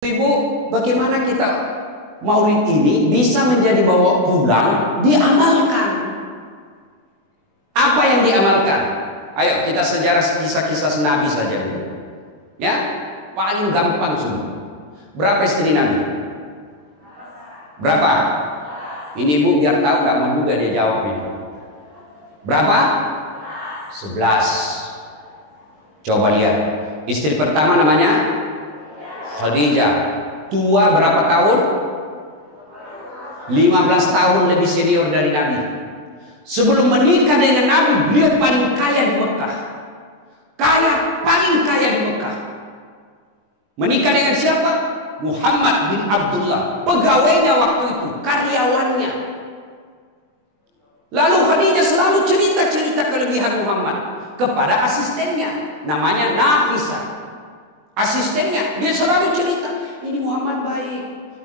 Ibu, bagaimana kita Maulid ini bisa menjadi bawa pulang diamalkan? Apa yang diamalkan? Ayo kita sejarah kisah-kisah Nabi saja dulu. Ya, paling gampang semua. Berapa istri Nabi? Berapa? Ini ibu biar tahu gak mau juga dia jawab ini. Berapa? 11. Coba lihat. Istri pertama namanya Khadijah. Tua berapa tahun? 15 tahun lebih senior dari Nabi. Sebelum menikah dengan Nabi, dia paling kaya di Mekah. Paling kaya di Mekah. Menikah dengan siapa? Muhammad bin Abdullah. Pegawainya waktu itu, karyawannya. Lalu Khadijah selalu cerita-cerita kelebihan Muhammad kepada asistennya, namanya Nafisah. Asistennya, dia selalu cerita, ini Muhammad baik,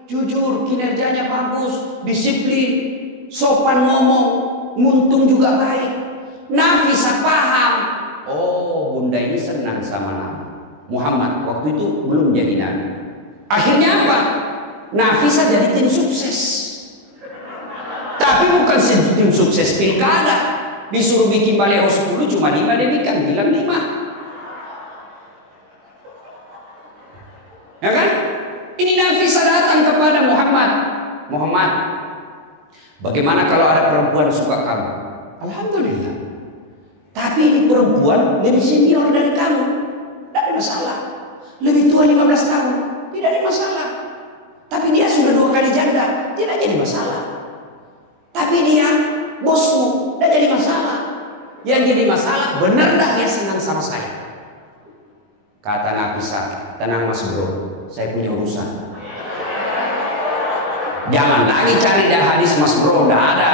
jujur, kinerjanya bagus, disiplin, sopan ngomong, nguntung juga baik. Nafisah paham, oh bunda ini senang sama Nabi Muhammad. Waktu itu belum jadi Nabi. Akhirnya apa? Nafisah jadi tim sukses. Tapi bukan tim sukses pilkada. Disuruh bikin baliho 10, cuma 5 dia bilang 5. Ya kan? Ini Nafisah datang kepada Muhammad. Muhammad, bagaimana kalau ada perempuan suka kamu? Alhamdulillah. Tapi ini perempuan lebih senior dari kamu, tidak ada masalah. Lebih tua 15 tahun, tidak ada masalah. Tapi dia sudah 2 kali janda, tidak jadi masalah. Tapi dia bosmu, tidak jadi masalah. Yang jadi masalah, benar tak dia senang sama saya? Kata Nafisah, tenang mas bro, saya punya urusan. Jangan lagi cari dah hadis mas bro, tidak ada.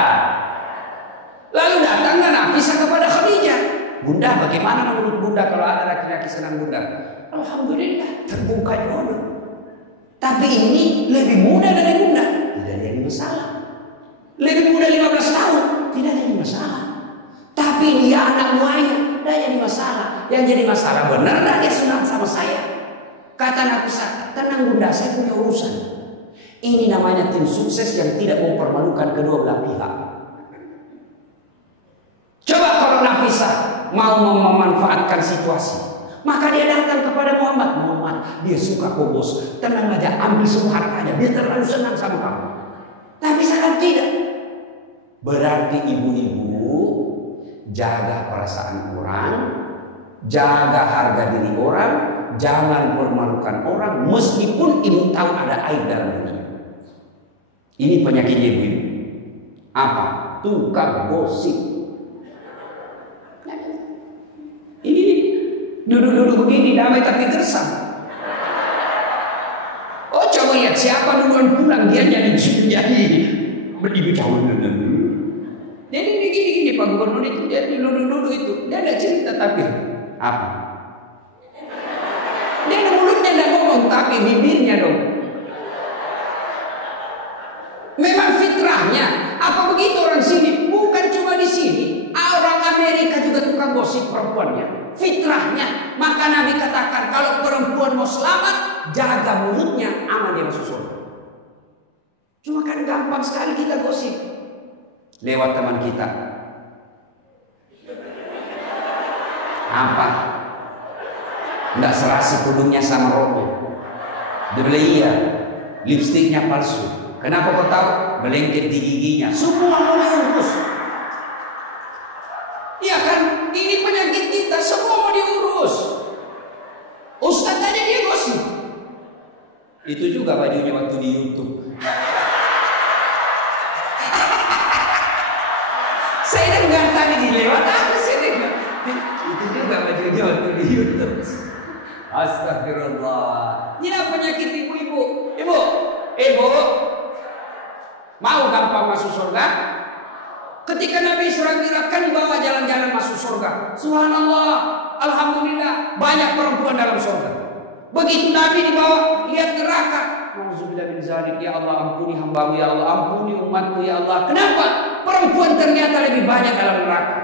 Lalu datanglah Nafisah kepada Khadijah. Bunda, bagaimana menurut bunda kalau ada laki-laki senang bunda? Alhamdulillah, terbuka jodoh. Tapi ini lebih muda dari bunda, tidak jadi masalah. Lebih muda 15 tahun, tidak jadi masalah. Tapi dia anak buahnya, tidak jadi masalah. Yang jadi masalah, benar tak dia senang sama saya? Kata Nafisah, tenang bunda, saya punya urusan. Ini namanya tim sukses yang tidak mempermalukan kedua belah pihak. Coba kalau Nafisah mau memanfaatkan situasi, maka dia datang kepada Muhammad. Muhammad, dia suka kau bos, tenang aja, ambil semua hartanya, dia terlalu senang sama kamu. Tapi saya tidak. Berarti ibu-ibu jaga perasaan orang, jaga harga diri orang, jangan permalukan orang meskipun ibu tahu ada aib dalam dirinya. Ini penyakit ibu-ibu. Apa? Tukang gosip. Ini duduk-duduk begini damai tapi gersam. Oh coba lihat siapa duluan pulang, dia jadi berbicara. Jadi gini Pak Gubernur itu dia duduk-duduk itu, dia ada cerita tapi apa? Dia ada mulutnya tidak ngomong tapi bibirnya dong. Memang fitrahnya. Apa begitu orang sini? Bukan cuma di sini. Orang Amerika juga tukang gosip perempuannya. Fitrahnya. Maka Nabi katakan kalau perempuan mau selamat, jaga mulutnya, aman dia masuk surga. Cuma kan gampang sekali kita gosip lewat teman kita. Apa? Nggak serasi kerudungnya sama roknya. Dia bilang iya, lipstiknya palsu. Kenapa kau tahu? Melengket di giginya. Semua mau diurus. Iya kan? Ini penyakit kita, semua mau diurus. Ustadz aja dia gosip. Itu juga bajunya waktu di YouTube. Saya dengar tadi di lewat apa saya dengar. Itu juga bajunya waktu di YouTube. Astagfirullah. Ini apa penyakit ibu-ibu? Ibu, mau gampang masuk surga? Ketika Nabi Isra Mi'raj kan dibawa jalan-jalan masuk surga. Subhanallah, alhamdulillah, banyak perempuan dalam surga. Begitu Nabi dibawa, lihat neraka. Nauzubillah min zalik, ya Allah ampuni hambamu, ya Allah ampuni umatku, ya Allah. Kenapa? Perempuan ternyata lebih banyak dalam neraka.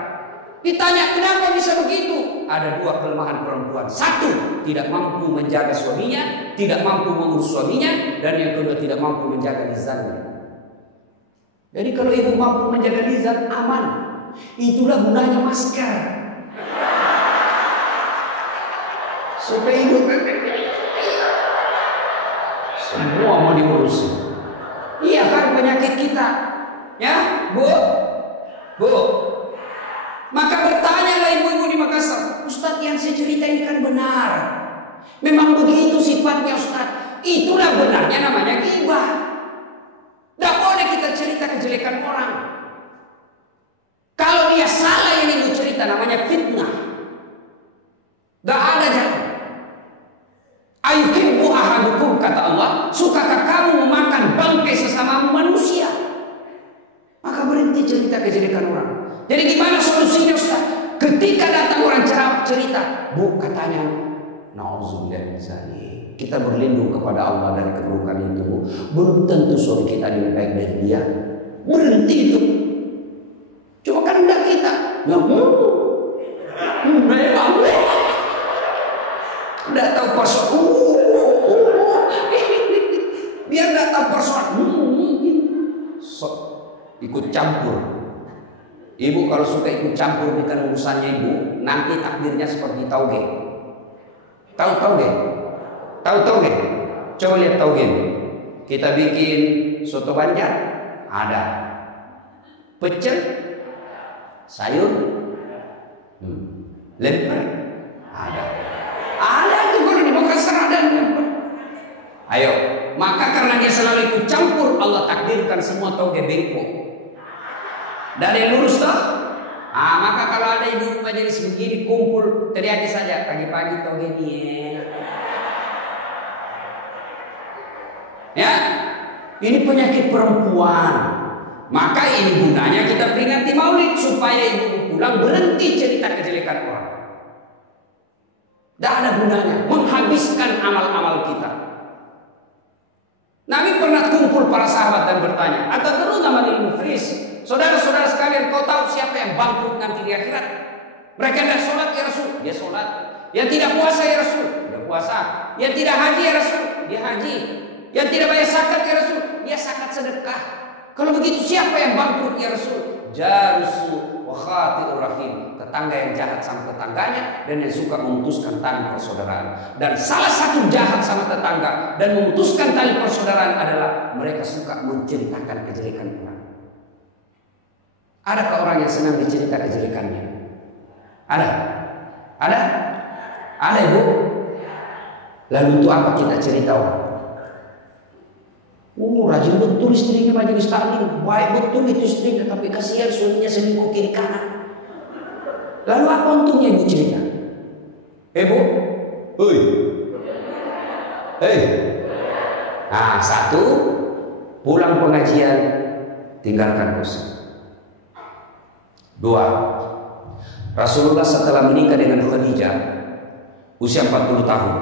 Ditanya kenapa bisa begitu? Ada dua kelemahan perempuan. Satu, tidak mampu menjaga suaminya, tidak mampu mengurus suaminya, dan yang kedua tidak mampu menjaga lisannya. Jadi kalau ibu mampu menjaga lisan, aman. Itulah gunanya masker. Supaya ibu semua mau diurus. Iya kan penyakit kita. Ya, Bu? Bu. Maka bertanyalah ibu-ibu di Makassar, Ustadz yang saya cerita ini kan benar. Memang begitu sifatnya Ustadz. Itulah benarnya namanya ghibah. Tidak boleh kita cerita kejelekan orang. Kalau dia salah yang ibu cerita namanya fitnah. Tidak ada jalan. Ayuhibbu ahadukum, kata Allah, sukakah kamu memakan bangkai sesama manusia? Maka berhenti cerita kejelekan orang. Jadi gimana solusinya Ustaz? Ketika datang orang cerita, Bu katanya, na'udzubillah min dzalik. Kita berlindung kepada Allah dari keburukan itu, Bu. Belum tentu suami kita lebih baik dari dia. Berhenti itu. Cuma kan enggak kita. Enggak tahu persoalan. Biar enggak tahu persoalan. Ikut campur. Ibu kalau suka ikut campur dengan urusannya ibu, nanti takdirnya seperti tauge. Tahu tauge? Tahu tauge? Coba lihat tauge. Kita bikin soto Banjar, ada. Pecel, sayur, lemper, ada. Ada tuh kalau di Makassar ada lemper. Ayo, maka karena dia selalu ikut campur, Allah takdirkan semua tauge bengkok. Dari lurus toh? Maka kalau ada ibu majelis begini kumpul, teriaki saja pagi-pagi toge nih. Ya, ini penyakit perempuan. Maka ini gunanya kita peringati Maulid supaya ibu pulang berhenti cerita kejelekan orang. Tidak ada gunanya, menghabiskan amal-amal kita. Nabi pernah kumpul para sahabat dan bertanya, atau terutama di Mufris, saudara-saudara sekalian, kau tahu siapa yang bangkrut nanti di akhirat? Mereka tidak sholat ya Rasul, dia sholat. Yang tidak puasa ya Rasul, dia puasa. Yang tidak haji ya Rasul, dia haji. Yang tidak bayar zakat ya Rasul, dia zakat sedekah. Kalau begitu siapa yang bangkrut ya Rasul? Jarusu wa khati'ur rahim, tetangga yang jahat sama tetangganya dan yang suka memutuskan tali persaudaraan. Dan salah satu jahat sama tetangga dan memutuskan tali persaudaraan adalah mereka suka menceritakan kejelekan orang. Adakah orang yang senang dicerita kejelekannya? Ada? Ada? Ada ibu? Lalu untuk apa kita cerita orang? Rajin betul istrinya majelis taklim, baik betul itu istrinya, tapi kasihan suaminya selingkuh kiri kanan. Lalu apa untungnya ibu cerita? Bu? Hei. Hei. Nah, satu, pulang pengajian tinggalkan dosa. Dua, Rasulullah setelah menikah dengan Khadijah usia 40 tahun,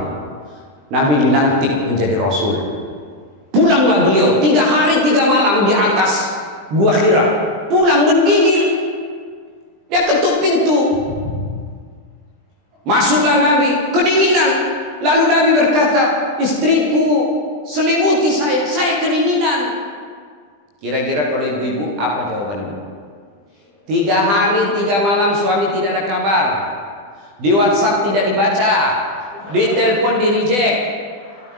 Nabi dilantik menjadi Rasul. Pulanglah beliau 3 hari 3 malam di atas Gua Hira. Pulang menggigil. Dia ketuk pintu. Masuklah Nabi, kedinginan. Lalu Nabi berkata, istriku selimuti saya kedinginan. Kira-kira kalau ibu-ibu apa jawabannya? 3 hari 3 malam suami tidak ada kabar. Di WhatsApp tidak dibaca. Di telepon di reject.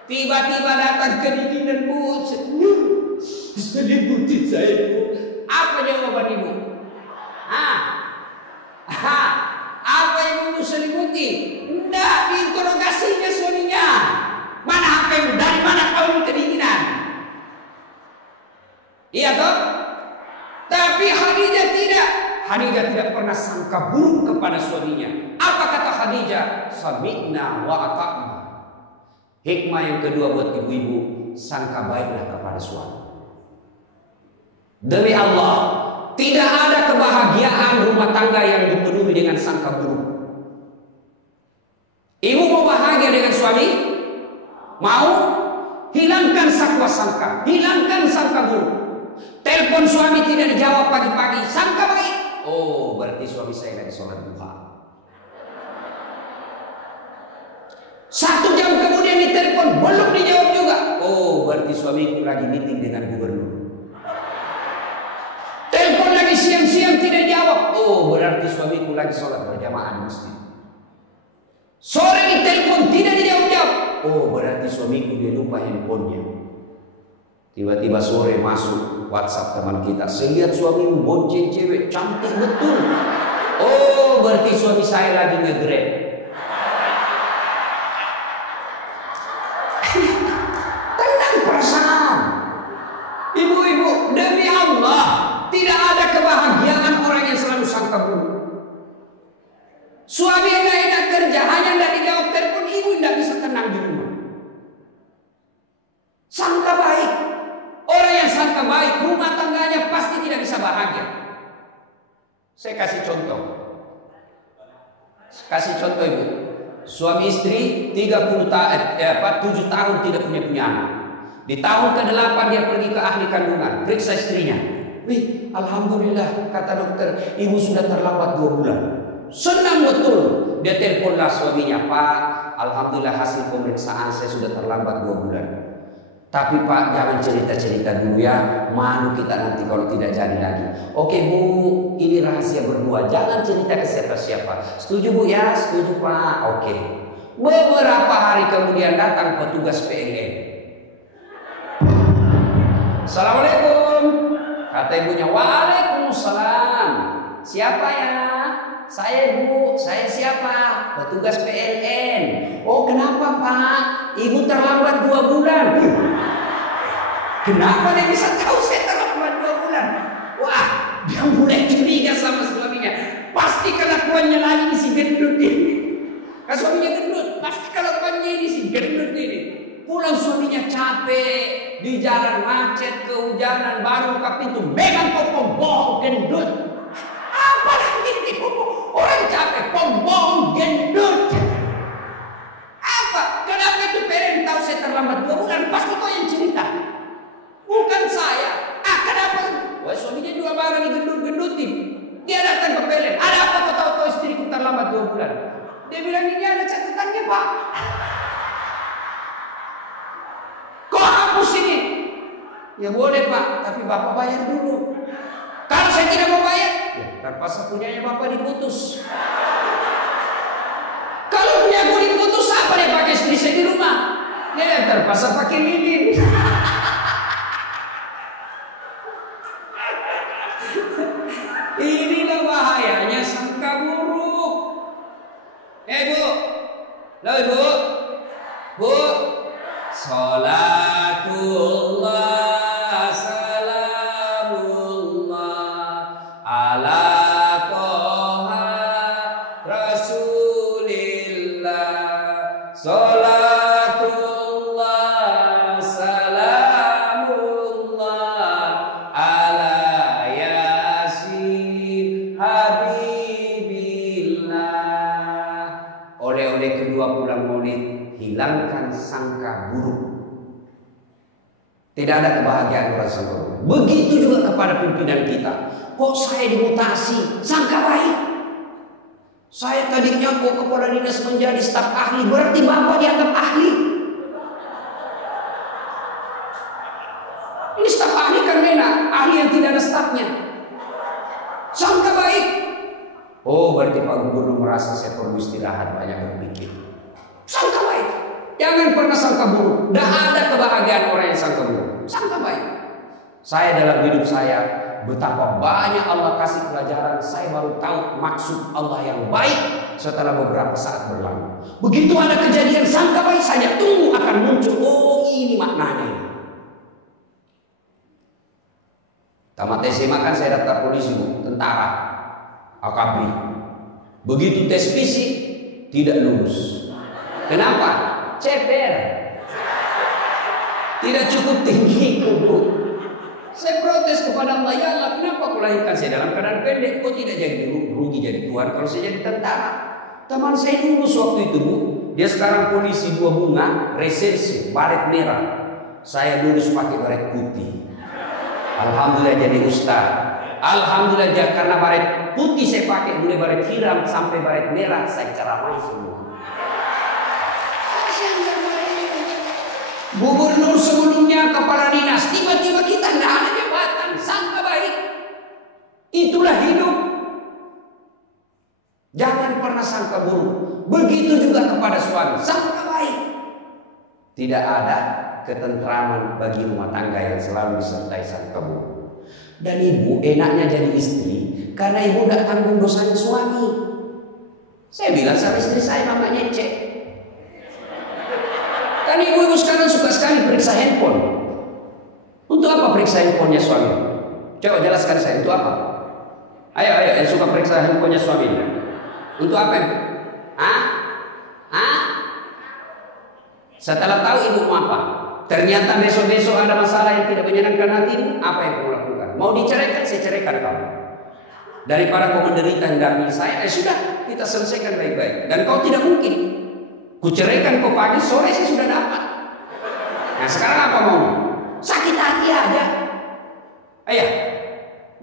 Tiba-tiba datang kedinginan, Bu. Selimuti saya, Bu. Apa jawaban ibu? Apa yang ibu selimuti? Tidak, diinterogasinya suaminya. Mana HP-mu? Dari mana kau kedinginan? Iya toh? Tapi Khadijah tidak. Khadijah tidak pernah sangka buruk kepada suaminya. Apa kata Khadijah? Sami'na wa ata'na. Hikmah yang kedua buat ibu-ibu, sangka baiklah kepada suami. Demi Allah, tidak ada kebahagiaan rumah tangga yang dipenuhi dengan sangka buruk. Ibu mau bahagia dengan suami? Mau? Hilangkan sakwa sangka, hilangkan sangka buruk. Telepon suami tidak dijawab pagi-pagi, sangka baik. Oh, berarti suami saya lagi sholat duha. 1 jam kemudian ditelepon, belum dijawab juga. Oh, berarti suamiku lagi meeting dengan gubernur. Telepon lagi siang-siang tidak jawab. Oh, berarti suamiku lagi sholat berjamaah di masjid. Sore ditelepon tidak dijawab-jawab. Oh, berarti suamiku dia lupa handphonenya. Tiba-tiba sore masuk WhatsApp teman kita. Saya lihat suamimu bonceng cewek cantik betul. Oh, berarti suami saya lagi nge-grab. Tenang perasaan. Ibu-ibu, demi Allah, tidak ada kebahagiaan orang yang selalu sangka buruk. Suami yang enak kerja, hanya tidak dijawab telepon, ibu tidak bisa tenang di rumah. Sangka baik. Orang yang sangka baik, rumah tangganya pasti tidak bisa bahagia. Saya kasih contoh. Ibu. Suami istri 7 tahun tidak punya anak. Di tahun ke-8 dia pergi ke ahli kandungan, periksa istrinya. Wih, alhamdulillah, kata dokter, ibu sudah terlambat 2 bulan. Senang betul. Dia teleponlah suaminya, Pak, alhamdulillah hasil pemeriksaan saya sudah terlambat 2 bulan. Tapi Pak, jangan cerita-cerita dulu ya, malu kita nanti kalau tidak jadi lagi. Oke Bu, ini rahasia berdua, jangan cerita ke siapa-siapa. Setuju Bu ya? Setuju Pak. Oke. Beberapa hari kemudian datang petugas PLN. Assalamualaikum. Kata ibunya, waalaikumsalam. Siapa ya? Saya Bu, saya siapa? Petugas PLN. Oh kenapa Pak? Ibu terlambat 2 bulan. Kenapa dia bisa tahu saya terlambat 2 bulan? Wah, dia mulai curiga sama suaminya. Pasti kelakuannya lagi si gendut ini. Kan suaminya gendut, pasti kelakuannya ini si gendut ini. Pulang suaminya capek, di jalan macet, kehujanan, baru buka pintu. Memang kau pembohong gendut. Apa lagi ini orang capek, pembohong gendut. Apa? Kenapa itu parent tahu saya terlambat 2 bulan? Pasti kau yang cerita. Bukan saya. Kenapa? Wah, suaminya juga barang digendut-gendutin. Dia datang ke PLN. Ada apa kau tahu istriku terlambat 2 bulan? Dia bilang ini ada catatannya Pak. Kau hapus ini. Ya boleh Pak, tapi Bapak bayar dulu. Kalau saya tidak mau bayar, ya terpaksa punyanya Bapak diputus. Kalau punya aku diputus, apa dia pakai istri saya di rumah? Dia terpaksa pakai lilin. Inilah bahayanya sangka buruk. Bu, loh Ibu, Bu, Salatullah salamullah ala Toha Rasulillah. Salatullah salamullah ala Yasin Habibillah. Oleh-oleh kedua bulan Maulid, hilangkan sangka buruk. Tidak ada kebahagiaan orang sangka buruk. Begitu juga kepada pimpinan kita. Kok saya dimutasi? Sangka baik. Saya tadinya kok kepala dinas menjadi staf ahli, berarti Bapak dianggap ahli. Ini staf ahli kan enak, ahli yang tidak ada stafnya. Sangka baik. Oh, berarti Pak Gubernur merasa saya perlu istirahat, banyak berpikir. Sangka baik. Jangan pernah sangka buruk. Tidak ada kebahagiaan orang yang sangka buruk. Sangka baik. Saya dalam hidup saya, betapa banyak Allah kasih pelajaran. Saya baru tahu maksud Allah yang baik setelah beberapa saat berlalu. Begitu ada kejadian sangka baik, saya tunggu akan muncul. Oh, ini maknanya. Tamat SMA kan saya daftar polisi, tentara, AKB. Begitu tes fisik tidak lulus. Kenapa? Ceper. Tidak cukup tinggi Bu. Saya protes kepada Allah, ya Allah, kenapa kau lahirkan saya dalam keadaan pendek? Kau tidak jadi rugi jadi tuan kalau saya jadi tentara. Teman saya lulus waktu itu Bu. Dia sekarang polisi 2 bunga, reserse, baret merah. Saya lulus pakai baret putih. Alhamdulillah jadi ustaz. Alhamdulillah karena baret putih saya pakai, mulai baret hitam sampai baret merah saya ceramai semua. Gubernur sebelumnya, kepala dinas, tiba-tiba kita tidak ada jabatan, sangka baik. Itulah hidup. Jangan pernah sangka buruk. Begitu juga kepada suami, sangka baik. Tidak ada ketentraman bagi rumah tangga yang selalu disertai sangka buruk. Dan ibu enaknya jadi istri karena ibu tidak tanggung dosanya suami. Saya bilang sama istri saya, mama nyecek. Kan ibu-ibu sekarang suka sekali periksa handphone. Untuk apa periksa handphonenya suami? Coba jelaskan saya, untuk apa? Ayo, yang suka periksa handphonenya suaminya. Untuk apa? Setelah tahu ibu mau apa, ternyata besok-besok ada masalah yang tidak menyenangkan hatimu, apa yang kamu lakukan? Mau diceraikan, saya ceraikan kamu. Daripada kau menderita mendampingi saya, sudah, kita selesaikan baik-baik. Dan kau tidak mungkin kuceraikan kau pagi, sore saya sudah dapat. Nah sekarang apa mau? Sakit hati aja. Ayo.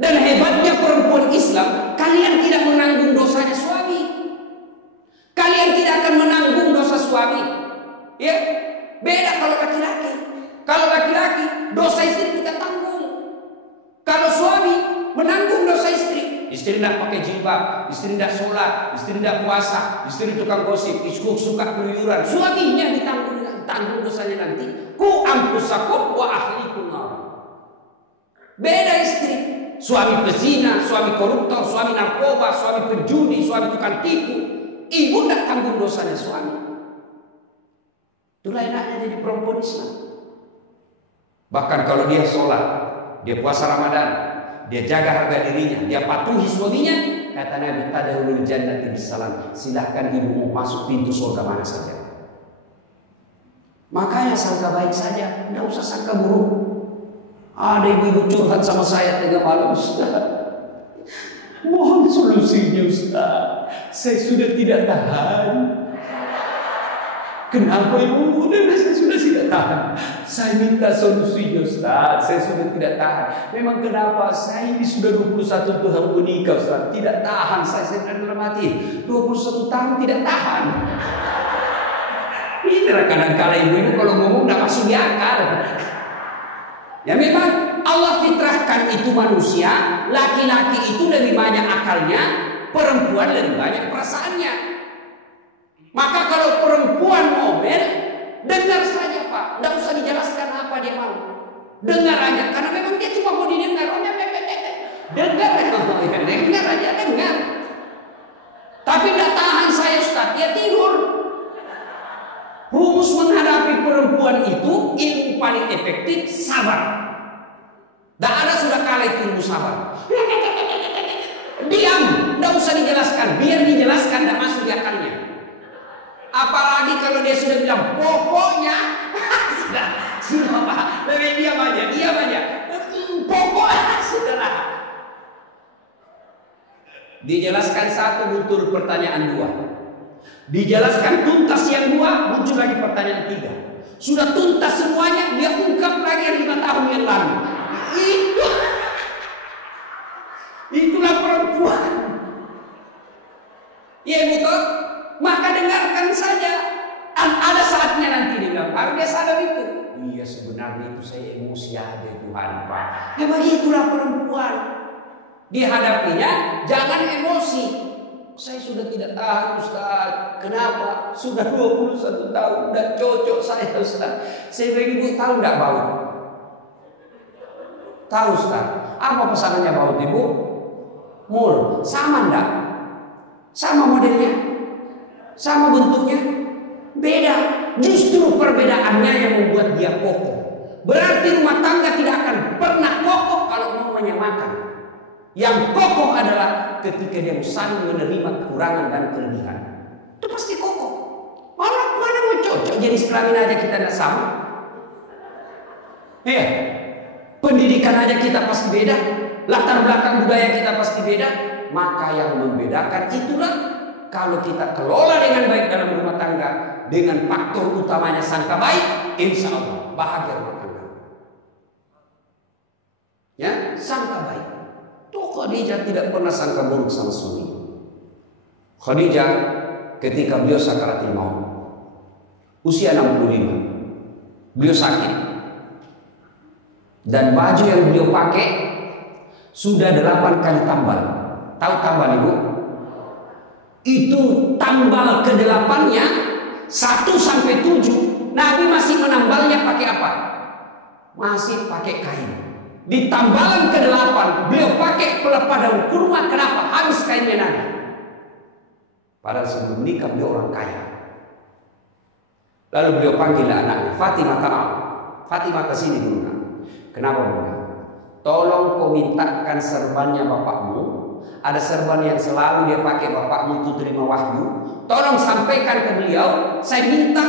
Dan hebatnya perempuan Islam, kalian tidak menanggung dosanya suami. Kalian tidak akan menanggung dosa suami. Ya, beda kalau laki-laki. Kalau laki-laki, dosa istri kita tanggung. Kalau suami menanggung dosa istri, istri tidak pakai jilbab, istri tidak sholat, istri tidak puasa, istri tukang gosip, istri suka keluyuran, suaminya ditanggung dosanya nanti. Ku ampusakum wa ahlikum nar. Beda istri, suami pezina, suami koruptor, suami narkoba, suami penjudi, suami tukang tipu, ibu tidak tanggung dosanya suami. Itulah enaknya jadi perempuan Islam. Bahkan kalau dia sholat, dia puasa Ramadan, dia jaga harga dirinya, dia patuhi suaminya, kata Nabi tadkhulul jannata bisalam, silahkan ibu mau masuk pintu surga mana saja. Makanya sangka baik saja, tidak usah sangka buruk. Ada ibu-ibu curhat sama saya tengah malam, Ustaz, mohon solusinya Ustaz, saya sudah tidak tahan. Kenapa ibu? Saya sudah tidak tahan. Saya minta solusinya Ustaz, saya sudah tidak tahan. Memang kenapa? Saya ini sudah 21 tahun menikah Ustaz, tidak tahan. Saya dalam hati 21 tahun tidak tahan. Inilah kadang-kadang ibu-ibu kalau ngomong tidak masuk di akal. Ya memang Allah fitrahkan itu manusia, laki-laki itu lebih banyak akalnya, perempuan lebih banyak perasaannya. Maka kalau perempuan ngomel, dengar saja Pak, tidak usah dijelaskan apa dia mau. Dengar aja, karena memang dia cuma mau didengar. Dengar aja, dengar. Tapi tidak tahan saya Ustaz, dia tidur. Rumus menghadapi perempuan itu, ilmu paling efektif sabar. Tidak ada sudah kalah itu ilmu sabar. Diam, tidak usah dijelaskan, biar dijelaskan tidak masuk di akalnya. Apalagi kalau dia sudah bilang pokoknya, sudah Pak, lebih diam aja. Pokoknya sudahlah. Dijelaskan satu, muncul pertanyaan dua. Dijelaskan tuntas yang dua, muncul lagi pertanyaan tiga. Sudah tuntas semuanya, dia ungkap lagi yang 5 tahun yang lalu. Itulah perempuan. Iya betul. Maka dengarkan saja. Ada saatnya nanti dia bilang, baru dia sadar itu. Iya sebenarnya itu saya emosi aja Tuhan Pak. Ya begitulah perempuan. Dihadapinya jangan emosi. Saya sudah tidak tahan Ustaz. Kenapa? Sudah 21 tahun tidak cocok saya Ustaz. Saya bilang ibu tahu tidak bau? Tahu Ustaz. Apa pesanannya bau ibu? Mul. Sama enggak? Sama modelnya? Sama bentuknya? Beda. Justru perbedaannya yang membuat dia kokoh. Berarti rumah tangga tidak akan pernah kokoh kalau mau menyamakan. Yang kokoh adalah ketika dia saling menerima kekurangan dan kelebihan. Itu pasti kokoh. Mana mau cocok jadi sekelamin aja kita tidak sama. Iya. Pendidikan aja kita pasti beda. Latar belakang budaya kita pasti beda. Maka yang membedakan itulah kalau kita kelola dengan baik dalam rumah tangga, dengan faktor utamanya sangka baik, insya Allah bahagia rumah tangga. Ya, sangka baik. Tuh Khadijah tidak pernah sangka buruk sama suami. Khadijah ketika beliau sakaratul maut, usia 65, beliau sakit. Dan baju yang beliau pakai sudah 8 kali tambal. Tahu tambal ibu? Itu tambal ke-8-nya 1 sampai 7. Nabi masih menambalnya pakai apa? Masih pakai kain. Di tambalan ke-8 beliau pakai pelepah daun kurma. Kenapa? Habis kainnya Nabi. Padahal sebelum nikah beliau orang kaya. Lalu beliau panggil anaknya, Fatimah, ta'al. Fatimah ke sini dulu. Kenapa bunda? Tolong kau mintakan serbannya bapakmu. Ada serban yang selalu dia pakai bapakmu itu terima wahyu. Tolong sampaikan ke beliau. Saya minta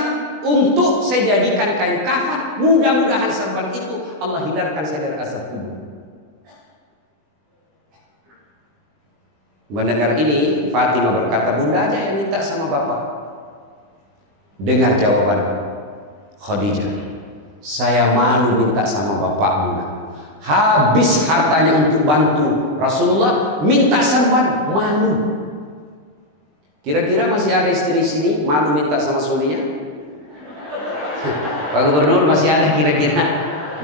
untuk saya jadikan kain kafan. Mudah-mudahan serban itu Allah hindarkan saya dari azab kubur. Mendengar ini, Fatimah berkata, bunda aja yang minta sama bapak. Dengar jawaban Khadijah. Saya malu minta sama bapakmu. Habis hartanya untuk bantu Rasulullah, minta serban, malu. Kira-kira masih ada istri sini malu minta sama suaminya? Pak Gubernur masih ada kira-kira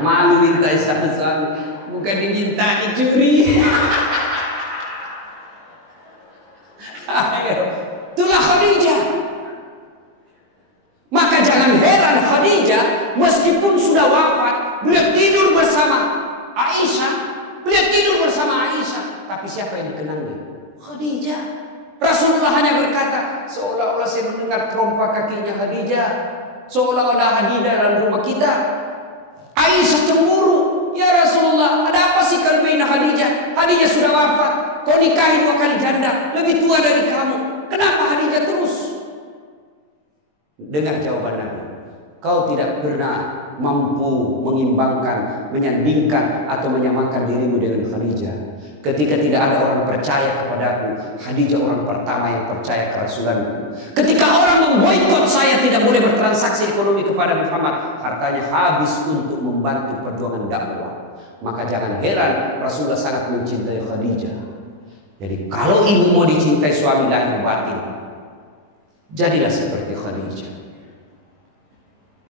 malu minta sama suami? Bukan diminta, dicuri. Itulah Khadijah. Maka jangan heran Khadijah meskipun sudah wafat, beliau tidur bersama Aisyah. Beliau tidur bersama Aisyah. Tapi siapa yang dikenalnya? Khadijah. Rasulullah hanya berkata, seolah-olah saya mendengar trompa kakinya Khadijah. Seolah-olah hadir dalam rumah kita. Aisyah cemburu. Ya Rasulullah, ada apa sih kalbaina Khadijah? Khadijah sudah wafat. Kau nikahi 2 kali janda, lebih tua dari kamu. Kenapa Khadijah terus? Dengar jawaban Nabi. Kau tidak pernah mampu mengimbangkan, menyandingkan atau menyamakan dirimu dengan Khadijah. Ketika tidak ada orang percaya kepadaku, Khadijah orang pertama yang percaya kerasulanku. Ketika orang memboikot saya tidak boleh bertransaksi ekonomi kepada Muhammad, hartanya habis untuk membantu perjuangan dakwah. Maka jangan heran Rasulullah sangat mencintai Khadijah. Jadi kalau ibu mau dicintai suami lahir batin, jadilah seperti Khadijah.